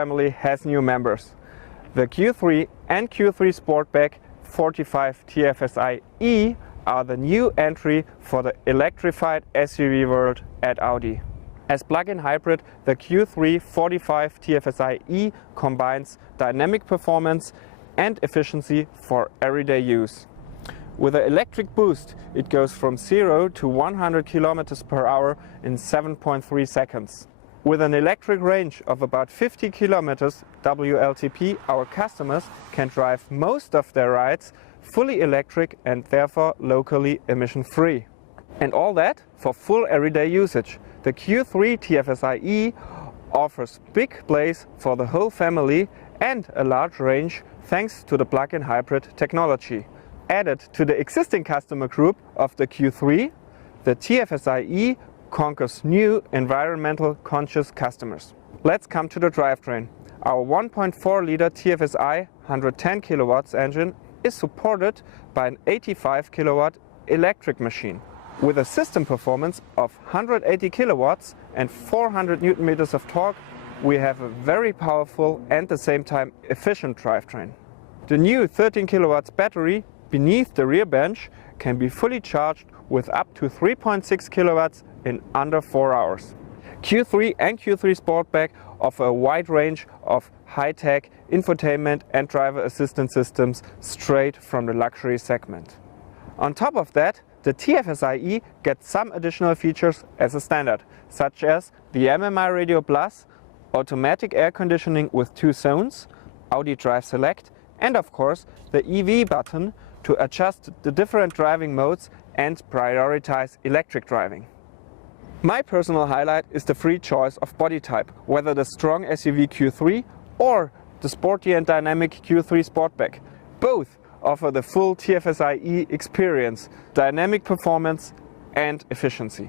family has new members. The Q3 and Q3 Sportback 45 TFSI E are the new entry for the electrified SUV world at Audi. As plug-in hybrid, the Q3 45 TFSI E combines dynamic performance and efficiency for everyday use. With an electric boost, it goes from 0 to 100 km per hour in 7.3 seconds. With an electric range of about 50 km WLTP, our customers can drive most of their rides fully electric and therefore locally emission-free. And all that for full everyday usage. The Q3 TFSI E offers big place for the whole family and a large range thanks to the plug-in hybrid technology. Added to the existing customer group of the Q3, the TFSI E conquers new environmental conscious customers. Let's come to the drivetrain. Our 1.4-liter TFSI 110 kW engine is supported by an 85 kW electric machine. With a system performance of 180 kilowatts and 400 Newton meters of torque, we have a very powerful and at the same time efficient drivetrain. The new 13 kilowatts battery beneath the rear bench can be fully charged with up to 3.6 kilowatts in under 4 hours. Q3 and Q3 Sportback offer a wide range of high-tech infotainment and driver assistance systems straight from the luxury segment. On top of that, the TFSI E gets some additional features as a standard, such as the MMI Radio Plus, automatic air conditioning with 2 zones, Audi Drive Select, and of course the EV button to adjust the different driving modes and prioritize electric driving. My personal highlight is the free choice of body type, whether the strong SUV Q3 or the sporty and dynamic Q3 Sportback. Both offer the full TFSI E experience, dynamic performance and efficiency.